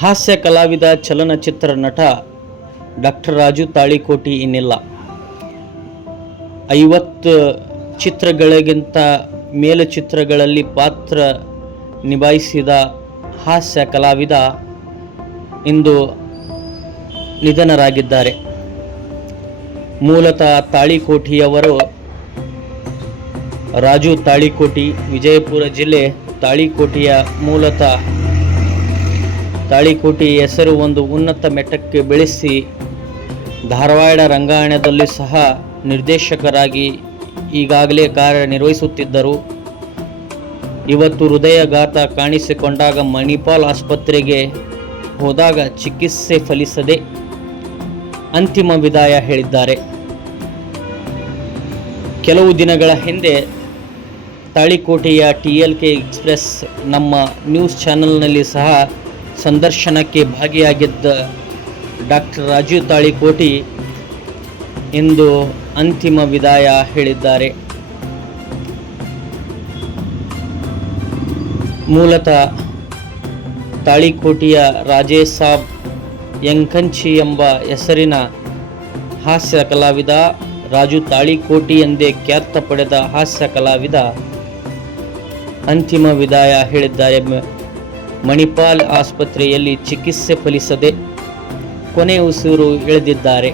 ಹಾಸ್ಯ ಕಲಾವಿದ ಚಲನಚಿತ್ರ ನಟ ಡಾಕ್ಟರ್ ರಾಜು ತಾಳಿಕೋಟಿ ಇನ್ನಿಲ್ಲ. ಐವತ್ತು ಚಿತ್ರಗಳಿಗಿಂತ ಮೇಲು ಚಿತ್ರಗಳಲ್ಲಿ ಪಾತ್ರ ನಿಭಾಯಿಸಿದ ಹಾಸ್ಯ ಕಲಾವಿದ ಇಂದು ನಿಧನರಾಗಿದ್ದಾರೆ. ಮೂಲತಃ ತಾಳಿಕೋಟಿಯವರು ರಾಜು ತಾಳಿಕೋಟಿ, ವಿಜಯಪುರ ಜಿಲ್ಲೆ ತಾಳಿಕೋಟಿಯ ಮೂಲತಃ ತಾಳಿಕೋಟಿ ಹೆಸರು ಒಂದು ಉನ್ನತ ಮಟ್ಟಕ್ಕೆ ಬೆಳೆಸಿ ಧಾರವಾಡ ರಂಗಾಯಣದಲ್ಲಿ ಸಹ ನಿರ್ದೇಶಕರಾಗಿ ಈಗಾಗಲೇ ಕಾರ್ಯನಿರ್ವಹಿಸುತ್ತಿದ್ದರು. ಇವತ್ತು ಹೃದಯಘಾತ ಕಾಣಿಸಿಕೊಂಡಾಗ ಮಣಿಪಾಲ್ ಆಸ್ಪತ್ರೆಗೆ ಹೋದಾಗ ಚಿಕಿತ್ಸೆ ಫಲಿಸದೆ ಅಂತಿಮ ವಿದಾಯ ಹೇಳಿದ್ದಾರೆ. ಕೆಲವು ದಿನಗಳ ಹಿಂದೆ ತಾಳಿಕೋಟೆಯ ಟಿ ಎಲ್ ಕೆ ಎಕ್ಸ್ಪ್ರೆಸ್ ನಮ್ಮ ನ್ಯೂಸ್ ಚಾನೆಲ್ನಲ್ಲಿ ಸಹ ಸಂದರ್ಶನಕ್ಕೆ ಭಾಗಿಯಾಗಿದ್ದ ಡಾಕ್ಟರ್ ರಾಜು ತಾಳಿಕೋಟಿ ಇಂದು ಅಂತಿಮ ವಿದಾಯ ಹೇಳಿದ್ದಾರೆ. ಮೂಲತಃ ತಾಳಿಕೋಟಿಯ ರಾಜೇ ಸಾಬ್ ಯಂಕಂಚಿ ಎಂಬ ಹೆಸರಿನ ಹಾಸ್ಯ ಕಲಾವಿದ, ರಾಜು ತಾಳಿಕೋಟಿ ಎಂದೇ ಖ್ಯಾತ ಪಡೆದ ಹಾಸ್ಯ ಕಲಾವಿದ ಅಂತಿಮ ವಿದಾಯ ಹೇಳಿದ್ದಾರೆ. ಮಣಿಪಾಲ್ ಆಸ್ಪತ್ರೆಯಲ್ಲಿ ಚಿಕಿತ್ಸೆ ಫಲಿಸದೆ ಕೊನೆ ಉಸಿರು ಇಳಿದಿದ್ದಾರೆ